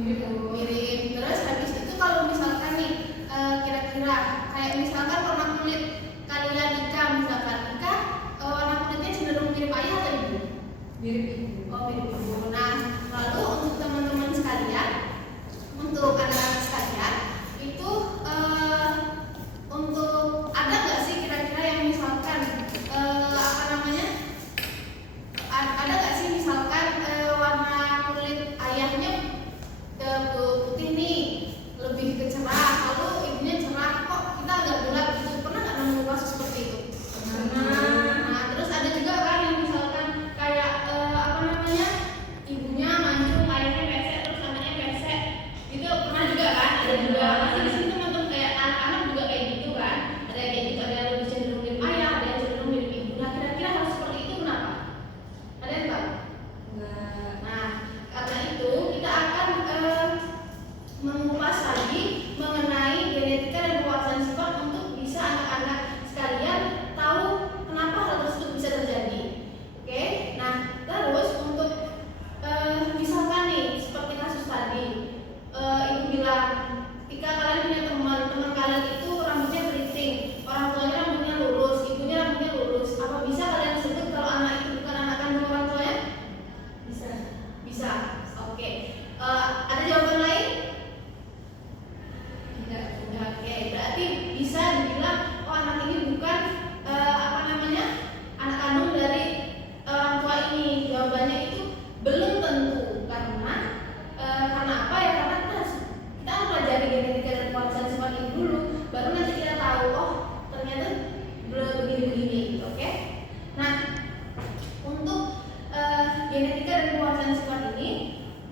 Mirip. Terus habis itu kalau misalkan nih kira-kira kayak misalkan warna kulit kalian Ika, warna kulitnya cenderung mirip ayah atau ibu? Mirip ibu. Oh, mirip ibu. Nah, lalu untuk teman-teman sekalian, untuk anak-anak sekalian itu untuk ada nggak sih kira-kira yang misalkan ada nggak sih misalkan warna kulit ayahnya putih nih, lebih ke cerah, lalu ibunya cerah, kok kita agak gelap gitu, pernah nggak nemu kasus seperti itu? Nah, terus ada juga kan yang misalkan kayak ibunya mancung, ayahnya pesek, terus anaknya pesek, itu pernah juga kan? Ada juga. Pasti di sini teman-teman kayak anak-anak juga kayak gitu kan? Ada yang kayak gitu, ada yang lebih cenderung mirip ayah, ada yang cenderung mirip ibu. Nah, kira-kira hal seperti itu kenapa? Ada yang tahu? Nah, karena itu kita akan mengupas lagi mengenai genetika dan pewarnaan sifat untuk bisa anak-anak sekalian tahu kenapa hal tersebut bisa terjadi. Oke, nah terus untuk misalkan nih seperti kasus tadi, ibu bilang ketika kalian punya teman kalian itu rambutnya keriting, orang tuanya rambutnya lurus, ibunya rambutnya lurus, apa bisa kalian sebut kalau anak itu bukan anak kandung orang tuanya? Bisa. Oke. Ada jawaban lain? Tidak. Oke, berarti bisa dibilang oh anak ini bukan anak kandung dari orang tua ini. Jawabannya itu belum tentu karena apa ya? Karena kita pelajari genetika dan pewarnaan sifat ini dulu, baru nanti kita tahu oh ternyata begini-begini. Oke? Nah, untuk genetika dan pewarnaan sifat ini,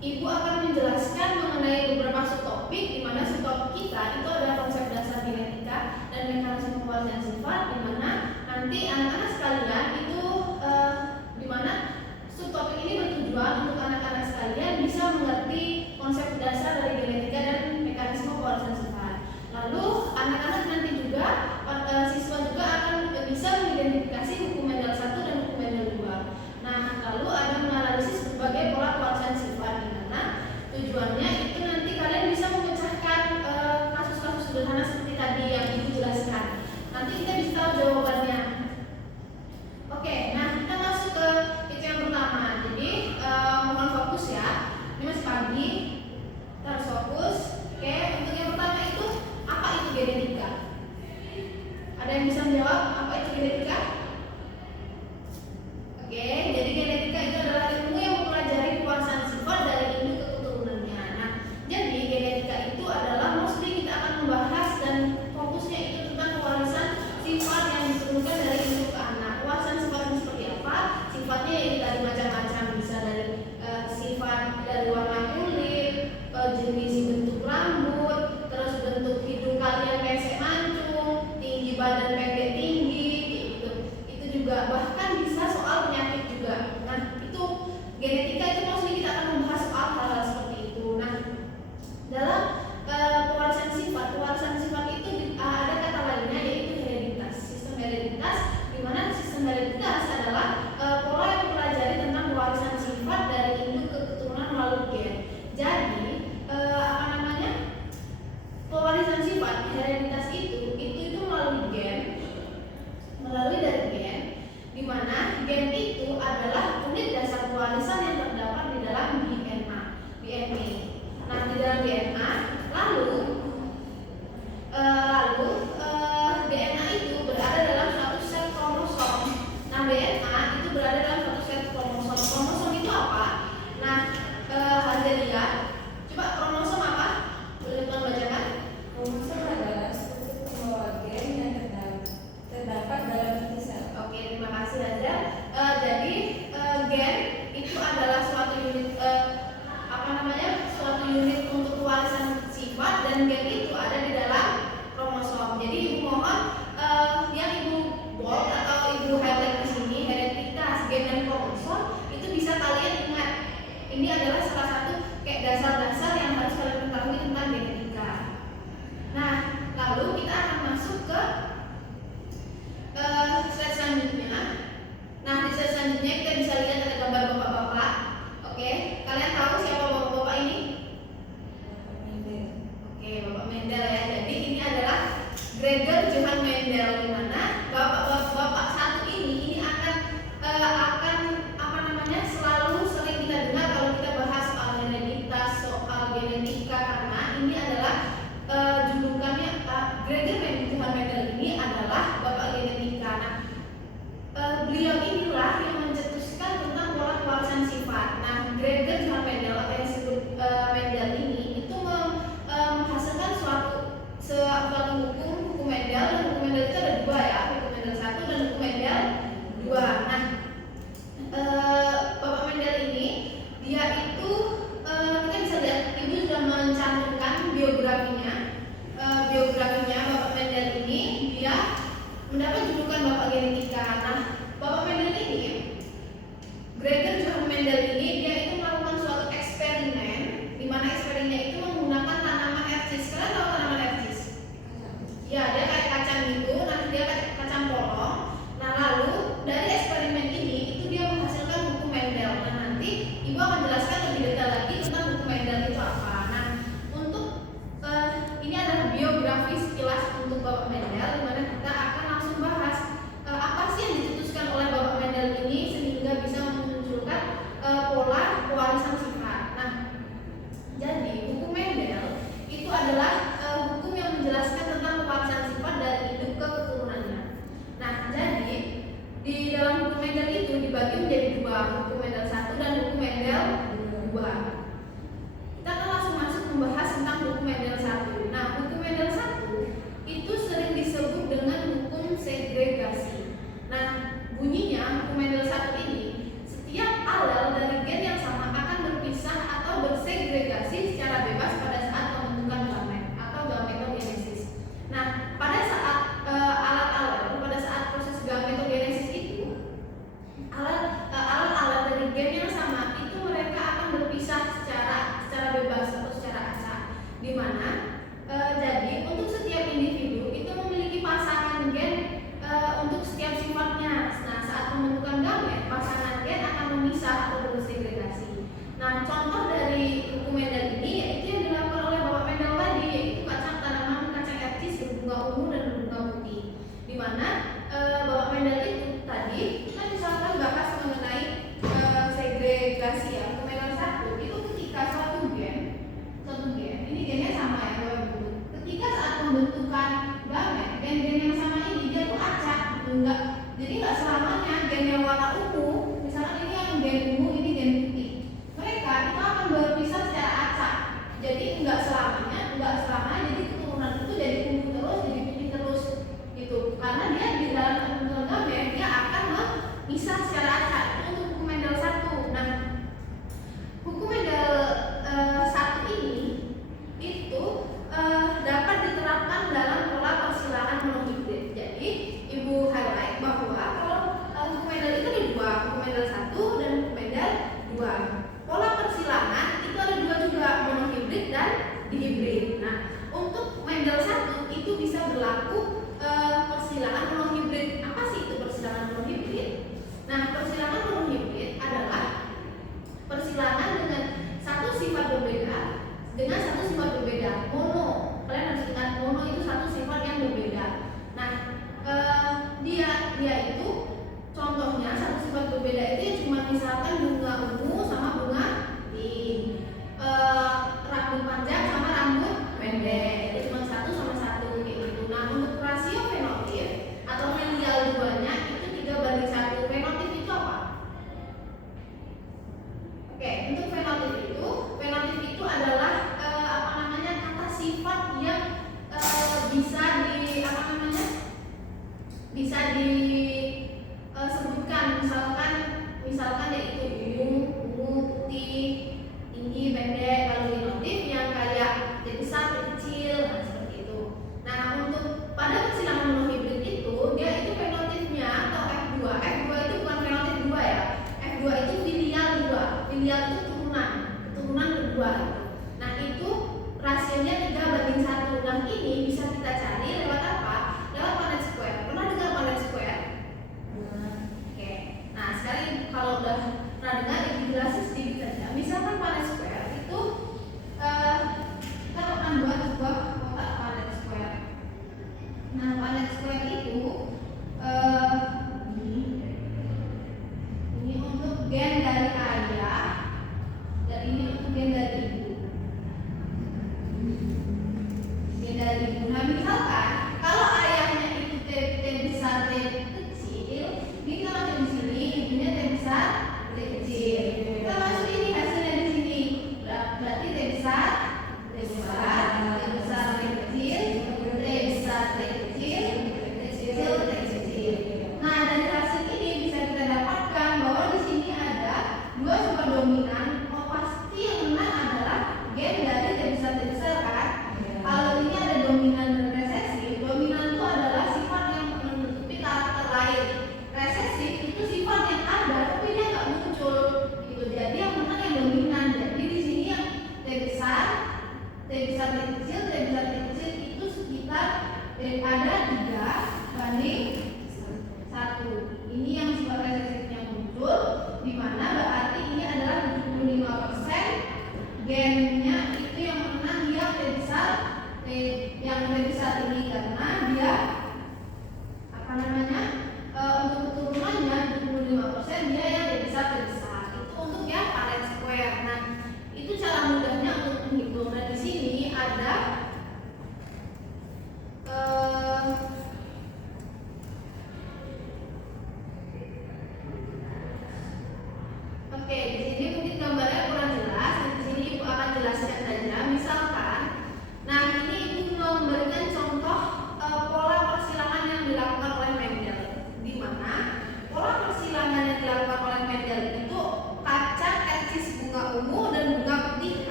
ibu akan menjelaskan mengenai beberapa subtopik, di mana subtopik kita itu ada konsep dasar genetika dan mekanisme pewarnaan sifat, di mana nanti anak-anak sekalian itu di mana subtopik ini bertujuan untuk anak-anak sekalian bisa mengerti konsep dasar dari genetika dan mekanisme pewarnaan sifat. Lalu anak-anak nanti juga siswa juga akan bisa mengidentifikasi hukum Mendel 1 dan hukum Mendel 2. Nah, lalu ada menganalisis berbagai pola pewarnaan sifat, di mana tujuannya itu nanti kalian bisa memecahkan kasus-kasus sederhana seperti tadi yang ibu jelaskan. Nanti kita bisa tahu jawabannya. Oke, nah kita masuk ke itu yang pertama. Jadi mohon fokus ya. Ini masih pagi, kita harus fokus. Oke, untuk yang pertama itu apa itu genetika? Ada yang bisa menjawab apa itu genetika? Oke, jadi genetika itu adalah ilmu yang mempelajari pewarnaan sifat dari induk ke keturunannya. Nah, jadi genetika itu adalah mostly kita akan membahas dan fokusnya itu tentang pewarisan sifat yang diturunkan dari induk ke anak. Pewarisan sifat itu seperti apa? Sifatnya ya dari macam-macam, bisa dari sifat dari warna kulit, jenis bentuk rambut, terus bentuk hidung kalian pesek mancung, tinggi badan pendek tinggi, gitu. Itu juga bahkan bisa soal penyakit juga. Nah, itu genetika itu maksudnya kita akan membahas soal hal-hal seperti itu. Nah, dalam pewarisan sifat itu ada kata lainnya yaitu hereditas. Sistem hereditas, di mana sistem hereditas adalah pola yang mempelajari tentang pewarisan sifat dari induk ke keturunan melalui gen. Jadi pewarisan sifat hereditas itu melalui dari gen, di mana gen itu adalah unit dasar pewarisan yang terdapat di dalam DNA. Nah, di dalam DNA lalu DNA itu berada dalam satu set kromosom. Nah, DNA itu berada dalam satu set kromosom. Kromosom itu apa? Nah, Hazia lihat. Coba kromosom apa? Boleh tolong bacakan? Kromosom adalah struktur pembawa gen yang terdapat dalam inti sel. Oke, terima kasih Hazia. Jadi gen itu adalah suatu unit suatu unit untuk pewarisan sifat, dan gen dihibrid. Nah, untuk Mendel 1 itu bisa berlaku persilangan monohibrid. Apa sih itu persilangan monohibrid? Nah, persilangan monohibrid adalah persilangan dengan satu sifat berbeda dengan satu sifat berbeda. Mono, kalian harus ingat mono itu satu sifat yang berbeda. Nah, dia itu contohnya satu sifat berbeda itu ya cuma misalkan bunga ungu sama bunga pink, rambut panjang sama rambut pendek, itu cuma satu sama satu kayak gitu. Nah, untuk rasio fenotip atau filial duanya itu 3:1. Fenotip itu apa? Oke, untuk fenotip itu adalah kata sifat yang bisa disebutkan, misalkan yaitu ungu, putih, tinggi, pendek. Kalau genotif yang kayak besar, kecil,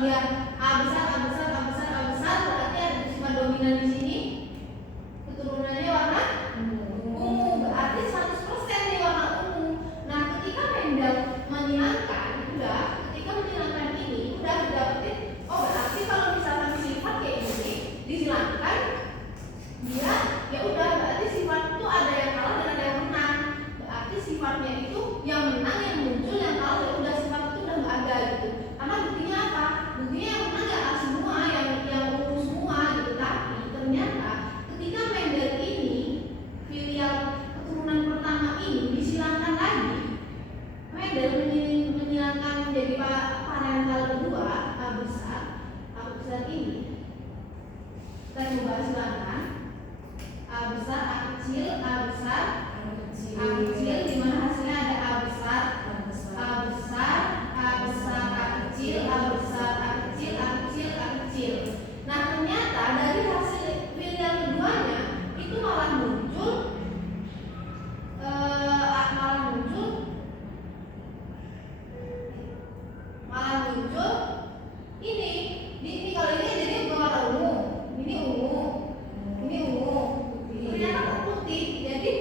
dia A besar, A besar, A besar, A besar, berarti ada sifat dominan di sini. Keturunannya warna ungu, berarti 100% nih warna ungu. Nah, ketika Mendel menghilangkan, ketika menghilangkan ini, udah didapetin. Oh, berarti kalau misalkan sifat kayak ini dihilangkan, dia ya udah, berarti sifat itu ada yang kalah dan ada yang menang. Berarti sifatnya itu yang menang yang muncul, yang kalah ya udah sifat itu udah nggak ada gitu. Karena buktinya apa? Buktinya yang menang ya A semua, yang ungu semua gitu. Tapi ternyata ketika Mendel ini filial keturunan pertama ini disilangkan lagi, Mendel menyilangkan menjadi parental kedua A besar ini. Kita coba silangkan A besar, A kecil, A besar, A kecil, di mana hasilnya ada A besar, A besar, A besar, A kecil, A besar, A kecil, A kecil, A kecil. Nah, ternyata dari hasil filial keduanya itu malah muncul ini kalau ini jadi warna ungu, ini ungu, ini ungu, ternyata kok putih. Jadi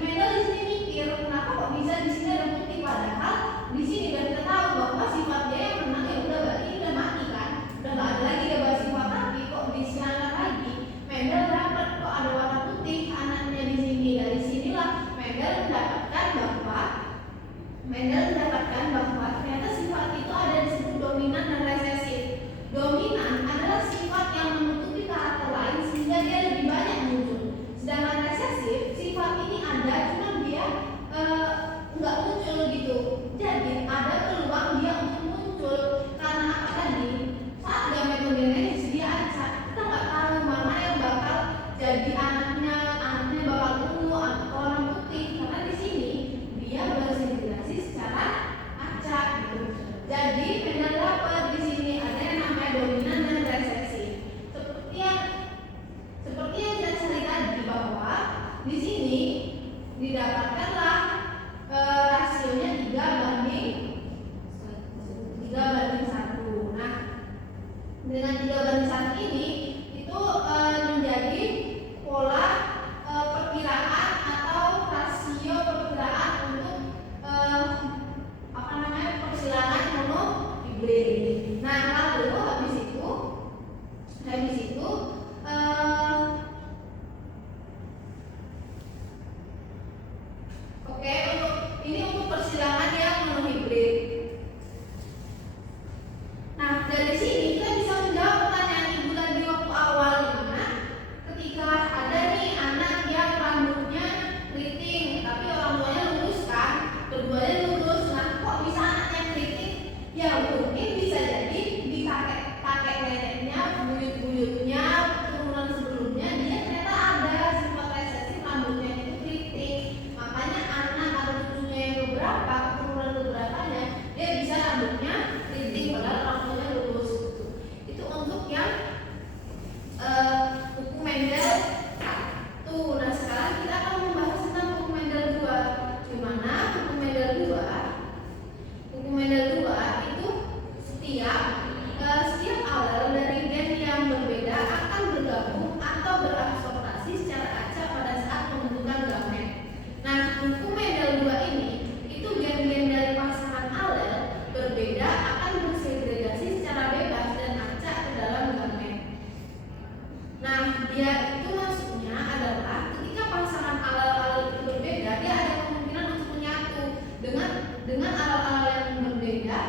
Mendel di sini mikir kenapa kok bisa di sini ada putih, padahal di sini udah kita tahu bahwa sifat dia yang menang ya udah, berarti udah mati kan, udah nggak ada lagi dia bahas sifat, tapi kok disilangan lagi Mendel dapat kok ada warna putih anaknya di sini. Dari sinilah Mendel mendapatkan bahwa ternyata sifat itu ada disebut dominan dan resesif. Dominan adalah sifat yang menutupi karakter lain sehingga dia lebih banyak muncul. Sedangkan resesif, sifat ini ada cuma dia nggak muncul gitu. Jadi ada peluang dia untuk muncul karena apa tadi? Saat gametogenesis dia acak. Kita nggak tahu mana yang bakal jadi anaknya bakal ungu atau warna putih, karena di sini dia bersinkronisasi secara acak gitu. Jadi Mendel dapat di sini ada yang namanya dominan dan resesif. Seperti yang kita cari tadi bahwa di sini didapatkanlah rasionya 3:1. Nah, dengan 3:1 ini itu menjadi pola perkiraan atau rasio perkiraan untuk persilangan monohibrid. Nah, lalu habis itu untuk persilangan yang monohibrid. Nah, dari sini kita bisa menjawab pertanyaan ibu tadi waktu awal, dimana ketika ada nih anak yang rambutnya keriting tapi orang tuanya lurus kan, keduanya lurus. Nah, kok bisa anaknya keriting? Ya mungkin bisa jadi di kakek neneknya, buyut-buyutnya, keturunan sebelumnya dia ternyata ada sifat resesif rambutnya itu keriting. Makanya anak atau cucunya yang beberapa, keturunan beberapanya dia bisa rambutnya keriting padahal orang tuanya lurus gitu. Itu untuk yang buku Mendel 1. Nah, sekarang kita akan membahas tentang buku Mendel 2. Di mana buku Mendel 2 itu setiap alel dari gen yang berbeda akan bergabung atau beradaptasi secara acak pada saat pembentukan gamet. Nah, buku Mendel 2 ini itu gen-gen dari pasangan alel berbeda akan bersegregasi secara bebas dan acak ke dalam gamet. Nah, dia itu maksudnya adalah ketika pasangan alel-alel itu berbeda, dia ada kemungkinan untuk menyatu dengan alel-alel yang berbeda.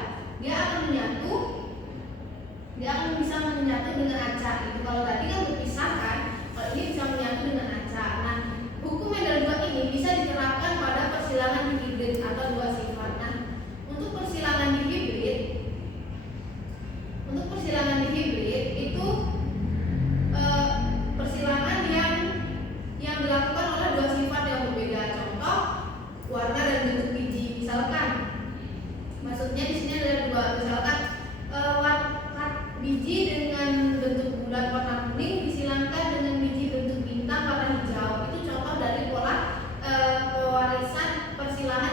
Dia akan bisa menyatu dengan acak gitu. Kalau tadi kan berpisahkan, kalau ini bisa menyatu dengan acak. Nah, buku Mendel 2 ini bisa diterapkan pada persilangan dihibrid atau dua sifat. Nah, untuk persilangan dihibrid itu persilangan yang dilakukan oleh dua sifat yang berbeda. Contoh, warna dan bentuk biji. Misalkan, maksudnya di sini ada dua. Misalkan biji dengan bentuk bulat warna kuning disilangkan dengan biji bentuk bintang warna hijau. Itu contoh dari pola pewarisan persilangan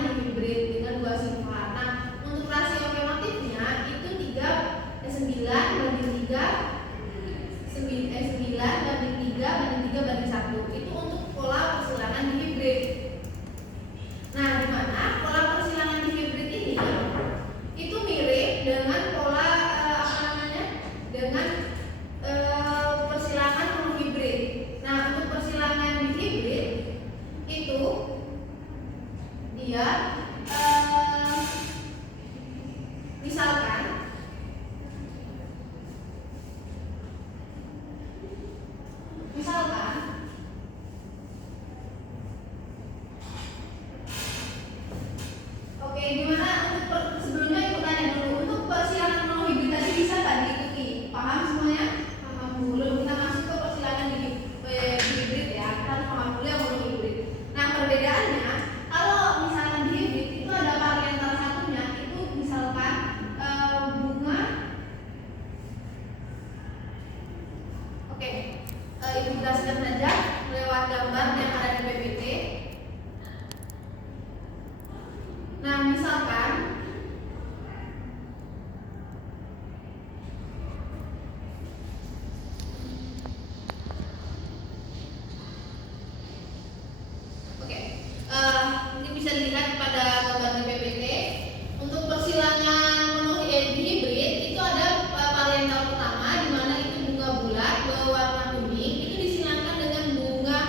jadi hibrid itu ada varietal pertama di mana itu bunga bulat berwarna kuning itu disilangkan dengan bunga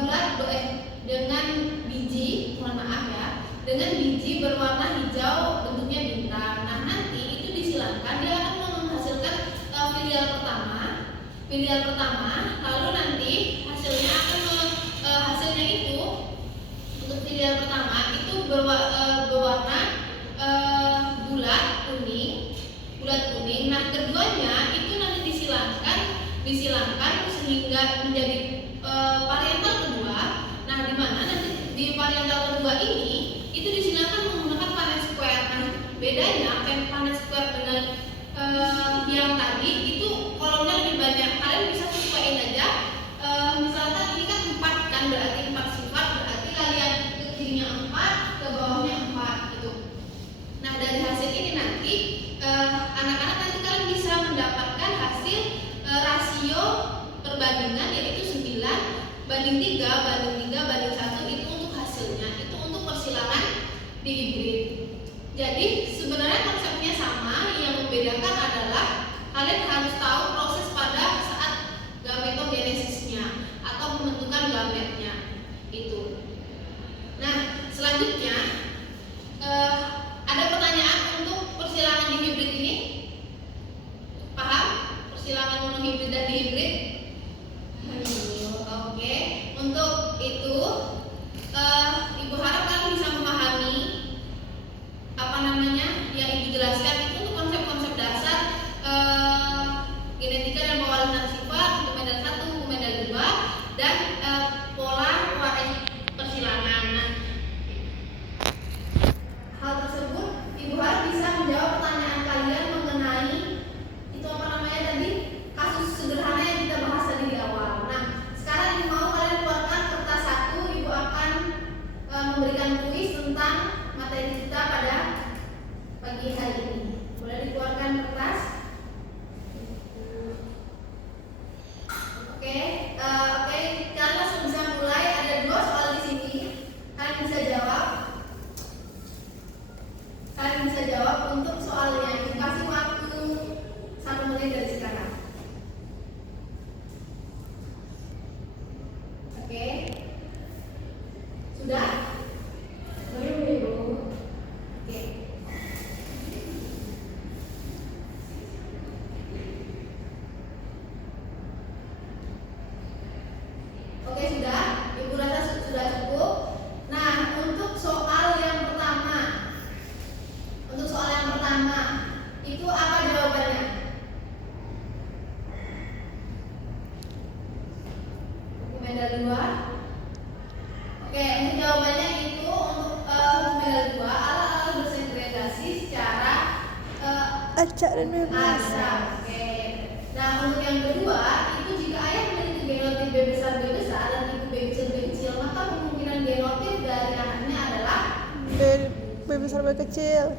bulat dengan biji, mohon maaf ya, dengan biji berwarna hijau bentuknya bintang. Nah nanti itu disilangkan dia akan menghasilkan filial pertama, lalu nanti hasilnya itu untuk filial pertama itu berwarna bulat kuning. Nah keduanya itu nanti disilangkan sehingga menjadi varietal kedua. Nah di mana nanti di varietal kedua ini itu disilangkan menggunakan Punnett square. Nah bedanya Punnett square dengan yang tadi itu kolomnya lebih banyak. Kalian bisa sesuaiin aja. Misalkan ini kan 4 kan, berarti 4 sifat, berarti kalian ke kirinya 4, ke bawahnya 4 gitu. Nah dari hasil ini nanti anak-anak nanti kalian bisa mendapatkan hasil rasio perbandingan yaitu 9 banding 3 banding 1 itu untuk hasilnya, itu untuk persilangan di hibrid. Jadi sebenarnya konsepnya sama, yang membedakan adalah kalian harus tahu proses pada saat gametogenesisnya atau pembentukan gametnya itu. Nah selanjutnya ada pertanyaan untuk persilangan di hibrid ini? Paham? Persilangan monohibrid dan dihibrid? Oke. Untuk itu Ibu harap kalian bisa memahami yang Ibu jelaskan itu untuk konsep-konsep dasar genetika dan pewarisan sifat, hukum medal 1, hukum medal 2, dan pola persilangan. Hal tersebut Ibu harap bisa menjawab pertanyaan kalian mengenai itu tadi kasus sederhana yang kita bahas tadi di awal. Nah sekarang Ibu mau kalian keluarkan kertas 1. Ibu akan memberikan kuis tentang materi kita pada pagi hari ini. Boleh dikeluarkan kertas? Oke, kalian langsung bisa mulai. Ada 2 soal di sini. Kalian bisa jawab untuk soalnya. Dikasih waktu 1 menit dari sekarang. Oke. Sudah? Belum, Ibu. Oke. Oke, sudah. Ibu rasa sudah cukup. Nah, untuk soal yang pertama. Itu apa jawabannya? Hukum medal 2. Oke, untuk jawabannya itu untuk hukum medal 2 alat-alat bersegregasi secara acak dan bebas. Oke. Nah, untuk yang kedua, itu jika ayah memiliki genotip B besar dan ibu B kecil, maka kemungkinan genotip dari anaknya adalah B besar B kecil.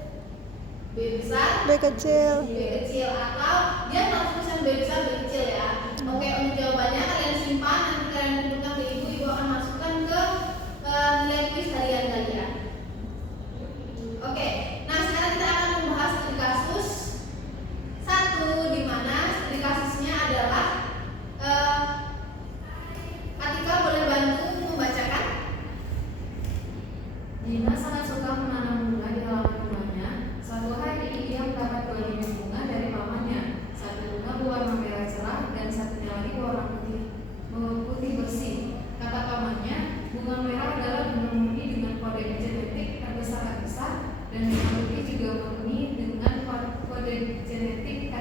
B besar B kecil. Atau dia 100% B besar B kecil ya. Oke, untuk jawabannya kalian simpan, nanti kalian kumpulkan ke ibu akan masukkan ke nilai kuis harian kalian. Oke, nah sekarang kita akan membahas studi kasus 1, di mana studi kasusnya adalah Atika boleh bantu membacakan? Dina sangat suka menanam bunga di halaman rumahnya. Suatu hari ia mendapat 2 bibit bunga dari pamannya. Satu bunga berwarna merah cerah dan satunya lagi berwarna putih bersih. Kata pamannya, bunga merah adalah bunga murni dengan kode genetik terbesar dan bunga putih juga murni dengan kode genetik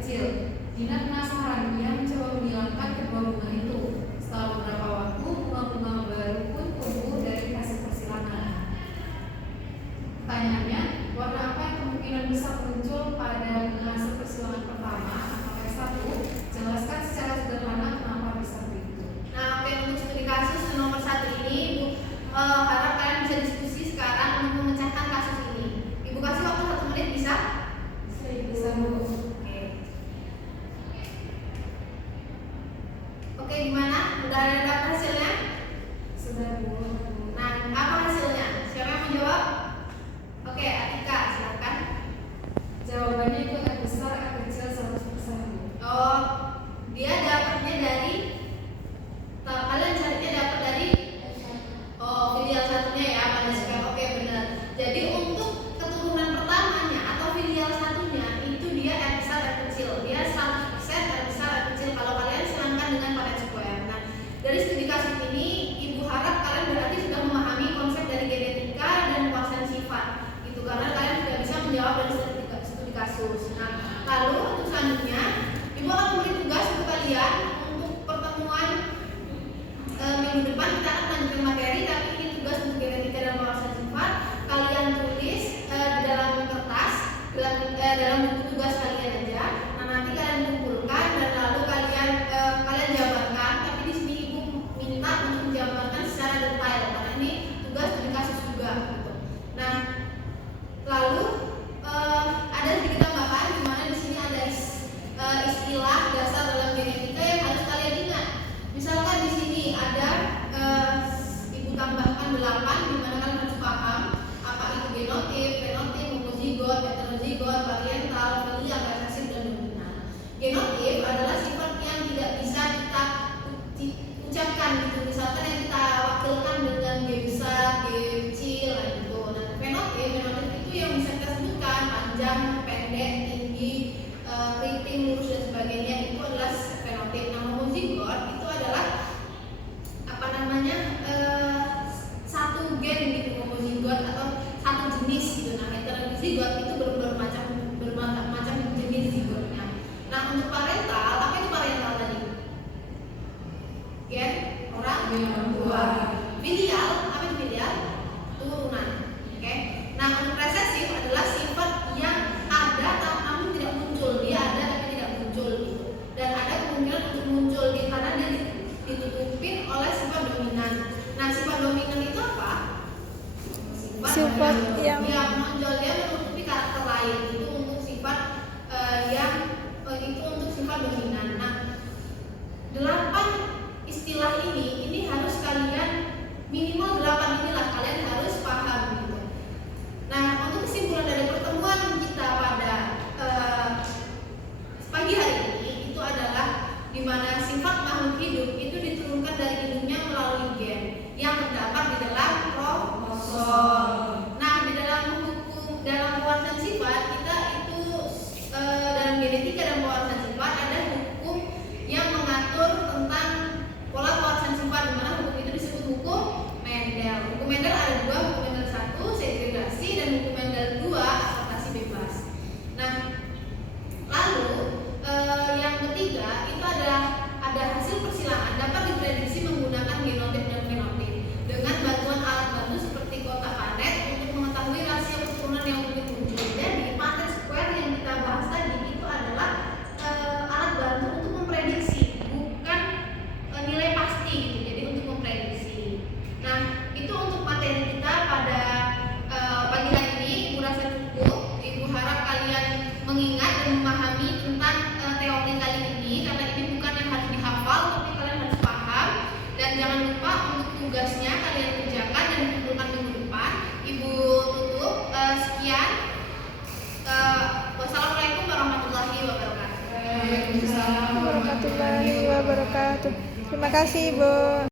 kecil. Dina penasaran, ia mencoba menghilangkan kedua bunga itu. Setelah beberapa waktu, bunga-bunga baru pun tumbuh dari hasil persilangan. Pertanyaannya, warna apa yang kemungkinan besar muncul pada hasil persilangan pertama? Apakah 1? Jelaskan secara sederhana kenapa bisa begitu. Nah, oke, untuk studi kasus nomor 1 ini, Ibu harap kalian bisa diskusi sekarang untuk memecahkan kasus ini. Ibu kasih waktu 1 menit, bisa? Bisa, Bu. Oke, gimana? Udah ada daftar hasilnya? Sudah, Bu. Nah, apa hasilnya? Siapa yang menjawab? Oke, Atika, silakan. Jawabannya itu R besar, R kecil 100%. Oh, dia dapatnya dari kalian carinya dapat dari filial satunya ya pada square. Oke, benar. Jadi untuk keturunan pertamanya atau filial satunya itu dia R besar R kecil. Dia 100% R besar R kecil. Kalau kalian silangkan dengan Punnett square. Nah, dari studi kasus ini Ibu harap kalian berarti sudah memahami konsep dari genetika dan kewawasan sifat. Itu karena kalian sudah bisa menjawab dari studi kasus. Nah, lalu untuk selanjutnya Ibu akan memberi tugas untuk kalian untuk pertemuan minggu depan. Kita akan lanjutkan materi, tapi ini tugas untuk genetika dan kewawasan sifat. Kalian tulis di dalam kertas, dalam buku tugas kalian aja. Nah, nanti kalian kumpulkan dan lalu kalian jabarkan. Tapi di sini Ibu minta untuk menjabarkan secara detail karena ini tugas studi kasus juga. Gitu. Nah, lalu ada sedikit tambahan di mana di sini ada istilah dasar dalam genetika yang harus kalian ingat. Misalkan di sini ada Ibu tambahkan 8 di mana kalian harus paham apa itu genotip, fenotip, homozigot, heterozigot, variental, filial, resesif dan dominan. Genotip adalah sifat yang tidak bisa kita ucapkan gitu. Misalkan yang kita wakilkan dengan G besar, G kecil gitu. Nah, fenotip itu yang bisa kita sebutkan panjang, pendek, tinggi, keriting, lurus dan sebagainya, itu adalah fenotip. Nah, homozigot itu adalah satu gen gitu, homozigot atau satu jenis gitu. Nah, heterozigot itu bermacam jenis zigotnya. Nah, untuk parental, apa itu parental tadi? Gen orang tua. Filial, apa itu filial? Turunan. Oke. Nah, untuk resesif adalah sifat yang ada namun tidak muncul. Dia ada tapi tidak muncul gitu. Dan ada kemungkinan untuk muncul karena dia ditutupin oleh sifat dominan. Nah, sifat dominan itu apa? Sifat yang menonjol, dia menutupi karakter lain. Itu untuk sifat itu untuk sifat dominan. Nah, 8 istilah ini harus kalian minimal 8 inilah kalian harus paham gitu. Nah, untuk kesimpulan dari pertemuan kita pada pagi hari ini itu adalah di mana sifat makhluk hidup itu diturunkan dari induknya melalui gen yang terdapat di dalam kromosom. Nah, di dalam kewawasan sifat kita itu dalam genetika dan kewawasan sifat ada hukum yang mengatur tentang pola kewawasan sifat, di mana hukum itu disebut hukum Mendel. Hukum Mendel ada 2, hukum Mendel 1 segregasi dan hukum Mendel 2 adaptasi bebas. Nah, lalu yang ketiga itu ada hasil persilangan dapat diprediksi menggunakan genotip dan fenotip dengan bantuan alat bantu seperti kotak Punnett untuk mengetahui rasio keturunan yang mungkin muncul. Jadi Punnett square yang kita bahas tadi itu adalah alat bantu untuk memprediksi, bukan nilai pasti gitu. Jadi untuk memprediksi. Nah, itu untuk materi kita pada pagi hari ini. Ibu rasa cukup. Ibu harap kalian mengingat dan memahami tentang teori kali ini karena ini bukan yang harus dihafal tapi kalian harus paham. Dan jangan lupa untuk tugasnya kalian kerjakan dan dikumpulkan minggu depan. Ibu tutup. Sekian. Wassalamualaikum warahmatullahi wabarakatuh. warahmatullahi wabarakatuh. Terima kasih, Bu.